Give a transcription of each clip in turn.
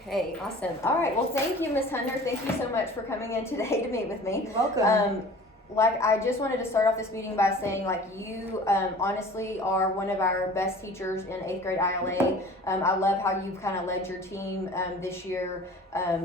Okay, awesome. All right, well, thank you, Miss Hunter. Thank you so much for coming in today to meet with me. You're welcome. Like, I just wanted to start off this meeting by saying, like, you honestly are one of our best teachers in 8th grade ILA. I love how you've kind of led your team this year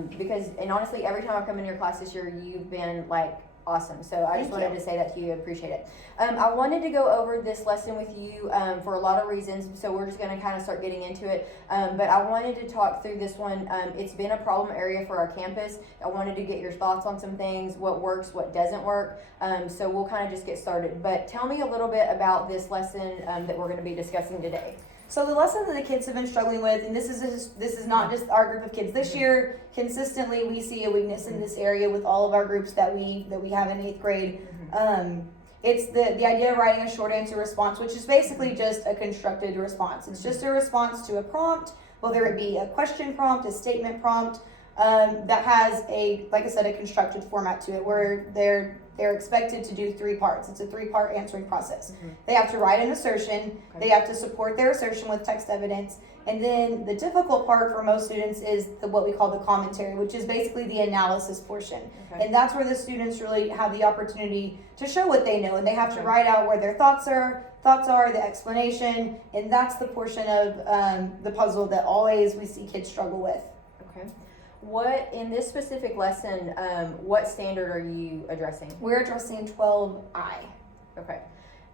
because, and honestly, every time I come in your class this year, you've been, like, awesome. So I just wanted to say that to you. I appreciate it. I wanted to go over this lesson with you for a lot of reasons, so we're just going to kind of start getting into it. But I wanted to talk through this one. It's been a problem area for our campus. I wanted to get your thoughts on some things, what works, what doesn't work. So we'll kind of just get started. But tell me a little bit about this lesson that we're going to be discussing today. So the lesson that the kids have been struggling with, and this is not just our group of kids. This year, consistently, we see a weakness in this area with all of our groups that we have in 8th grade. It's the idea of writing a short answer response, which is basically just a constructed response. It's just a response to a prompt, whether it be a question prompt, a statement prompt, that has like I said, a constructed format to it, where they're expected to do 3 parts. It's a 3-part answering process. They have to write an assertion, they have to support their assertion with text evidence, and then the difficult part for most students is what we call the commentary, which is basically the analysis portion. And that's where the students really have the opportunity to show what they know, and they have to write out where their thoughts are, the explanation, and that's the portion of the puzzle that always we see kids struggle with. Okay. What, in this specific lesson, what standard are you addressing? We're addressing 12I. Okay.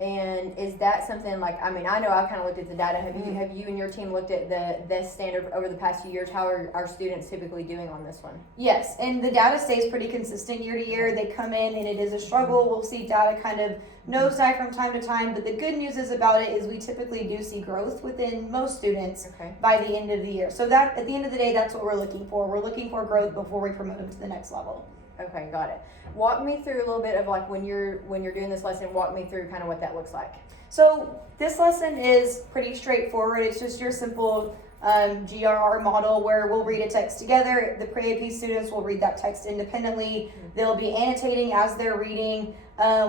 And is that something like, I mean, I know I've kind of looked at the data. Have you and your team looked at this standard over the past few years? How are our students typically doing on this one? Yes, and the data stays pretty consistent year to year. They come in and it is a struggle. We'll see data kind of nosedive from time to time, but the good news is about it is we typically do see growth within most students by the end of the year. So that at the end of the day, that's what we're looking for. We're looking for growth before we promote them to the next level. Okay, got it. Walk me through a little bit of like when you're doing this lesson, walk me through kind of what that looks like. So this lesson is pretty straightforward. It's just your simple GRR model where we'll read a text together. The pre-AP students will read that text independently. They'll be annotating as they're reading.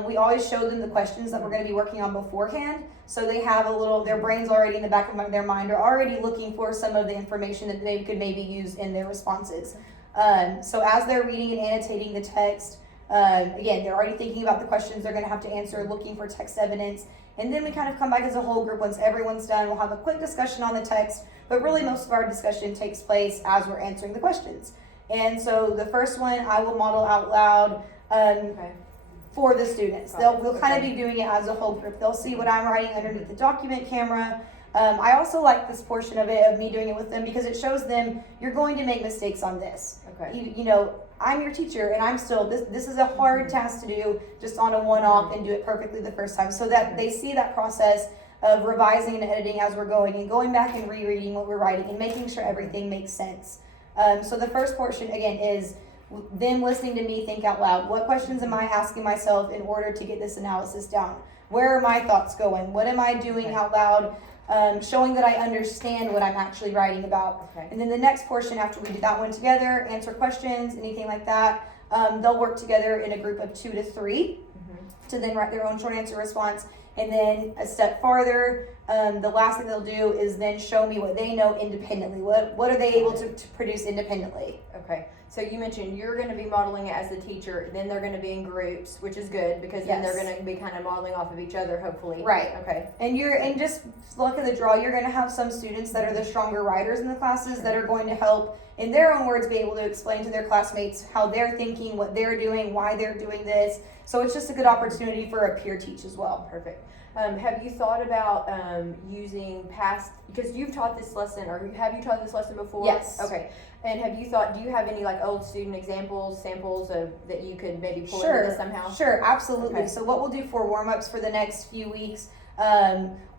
We always show them the questions that we're going to be working on beforehand. So they have their brains already in the back of their mind are already looking for some of the information that they could maybe use in their responses. So as they're reading and annotating the text, again, they're already thinking about the questions they're going to have to answer, looking for text evidence. And then we kind of come back as a whole group. Once everyone's done, we'll have a quick discussion on the text, but really most of our discussion takes place as we're answering the questions. And so the first one I will model out loud for the students. We'll kind of be doing it as a whole group. They'll see what I'm writing underneath the document camera. I also like this portion of it, of me doing it with them, because it shows them you're going to make mistakes on this. You know, I'm your teacher, and I'm still, this is a hard task to do just on a one-off and do it perfectly the first time, so that they see that process of revising and editing as we're going and going back and rereading what we're writing and making sure everything makes sense. So the first portion, again, is them listening to me think out loud. What questions am I asking myself in order to get this analysis down? Where are my thoughts going? What am I doing out loud? Showing that I understand what I'm actually writing about. And then the next portion, after we do that one together, answer questions, anything like that, they'll work together in a group of 2 to 3 to then write their own short answer response. And then a step farther, the last thing they'll do is then show me what they know independently. What are they able to produce independently? Okay. So you mentioned you're going to be modeling it as the teacher, then they're going to be in groups, which is good because then they're going to be kind of modeling off of each other, hopefully. Right. Okay. And just luck of the draw, you're going to have some students that are the stronger writers in the classes that are going to help, in their own words, be able to explain to their classmates how they're thinking, what they're doing, why they're doing this. So it's just a good opportunity for a peer teach as well. Perfect. Have you thought about using past, because you've taught this lesson, or have you taught this lesson before? Yes. Okay. And have you thought, do you have any like old student samples of that you could maybe pull into this somehow? Sure, absolutely. Okay. So what we'll do for warm-ups for the next few weeks,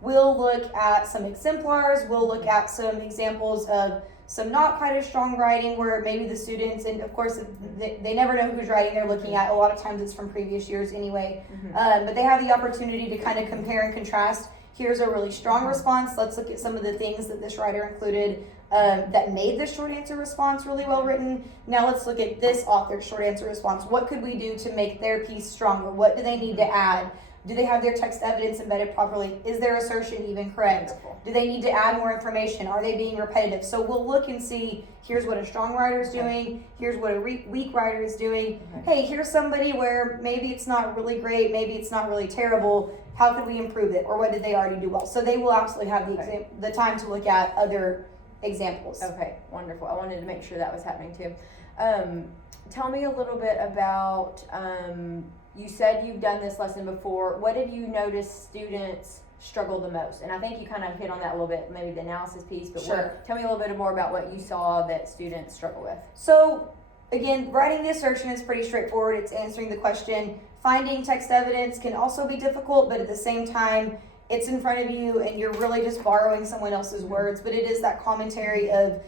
we'll look at some exemplars, we'll look at some examples of some not quite as strong writing where maybe the students, and of course they never know who's writing they're looking at. A lot of times it's from previous years anyway. But they have the opportunity to kind of compare and contrast. Here's a really strong response. Let's look at some of the things that this writer included that made this short answer response really well written. Now let's look at this author's short answer response. What could we do to make their piece stronger? What do they need to add? Do they have their text evidence embedded properly? Is their assertion even correct? Wonderful. Do they need to add more information? Are they being repetitive? So we'll look and see, here's what a strong writer is doing, here's what a weak writer is doing. Okay. Hey, here's somebody where maybe it's not really great, maybe it's not really terrible. How can we improve it? Or what did they already do well? So they will absolutely have the time to look at other examples. Okay, wonderful. I wanted to make sure that was happening too. Tell me a little bit about, you said you've done this lesson before. What have you noticed students struggle the most? And I think you kind of hit on that a little bit, maybe the analysis piece, but Sure. tell me a little bit more about what you saw that students struggle with. So again, writing the assertion is pretty straightforward. It's answering the question. Finding text evidence can also be difficult, but at the same time, it's in front of you and you're really just borrowing someone else's words. But it is that commentary of,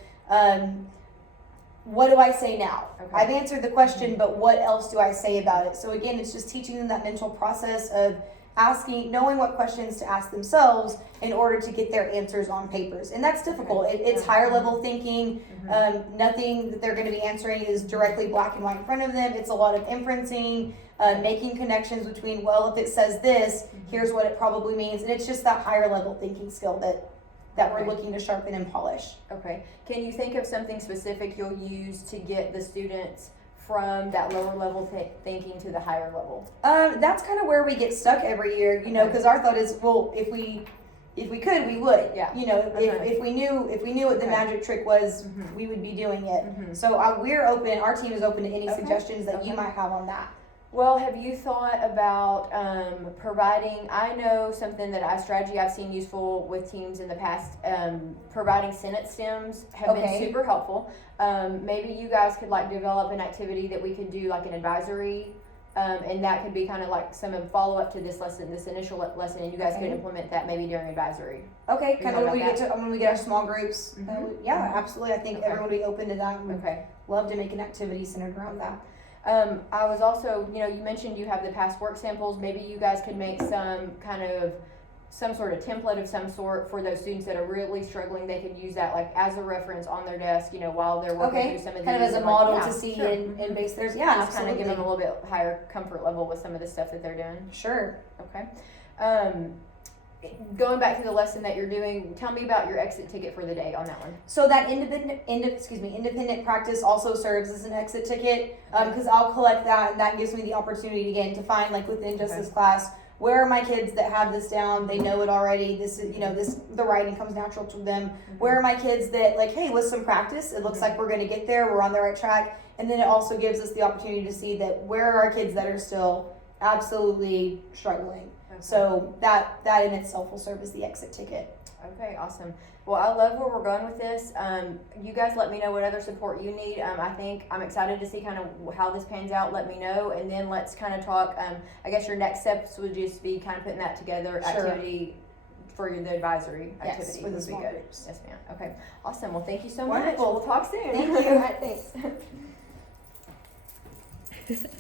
what do I say now? Okay. I've answered the question, but what else do I say about it? So again, it's just teaching them that mental process of knowing what questions to ask themselves in order to get their answers on papers. And that's difficult. It's higher level thinking. Nothing that they're going to be answering is directly black and white in front of them. It's a lot of inferencing, making connections between, well, if it says this, here's what it probably means. And it's just that higher level thinking skill that we're Okay. looking to sharpen and polish. Okay. Can you think of something specific you'll use to get the students from that lower level thinking to the higher level? That's kind of where we get stuck every year, you know, Okay. because our thought is, well, if we could, we would. Yeah. You know, Uh-huh. if we knew what the Okay. magic trick was, Mhm. we would be doing it. Mhm. So we're open. Our team is open to any Okay. suggestions that Okay. you might have on that. Well, have you thought about providing? I know something that a strategy I've seen useful with teams in the past. Providing sentence stems have Okay. been super helpful. Maybe you guys could like develop an activity that we could do like an advisory, and that could be kind of like some follow up to this lesson, this initial lesson, and you guys could Okay. implement that maybe during advisory. Okay, You kind know of when about when we get our small groups. Mhm. Yeah, absolutely. I think Okay. everyone would be open to that. And Okay. love to make an activity centered around that. I was also, you mentioned you have the past work samples. Maybe you guys could make some sort of template of some sort for those students that are really struggling. They could use that like as a reference on their desk, while they're working Okay, through some of these. kind of as a and, model like, to yeah, see sure. and base theirs. Yeah, Just kind of absolutely. give them a little bit higher comfort level with some of the stuff that they're doing. Sure. Okay. Going back to the lesson that you're doing, tell me about your exit ticket for the day on that one. So that independent practice also serves as an exit ticket because I'll collect that and that gives me the opportunity again to find like within just Okay. this class, where are my kids that have this down? They know it already. This is, the writing comes natural to them. Where are my kids that like, hey, with some practice, it looks like we're going to get there. We're on the right track. And then it also gives us the opportunity to see that where are our kids that are still absolutely struggling. Okay. So that in itself will serve as the exit ticket. Okay, awesome. Well, I love where we're going with this. You guys let me know what other support you need. I think I'm excited to see kind of how this pans out. Let me know, and then let's kind of talk. I guess your next steps would just be kind of putting that together, Sure. activity for the advisory Yes, activity. for the would be small good. groups. Yes, ma'am. Okay, awesome. Well, thank you so Wonderful. much. We'll talk soon. Thank you. All right, thanks.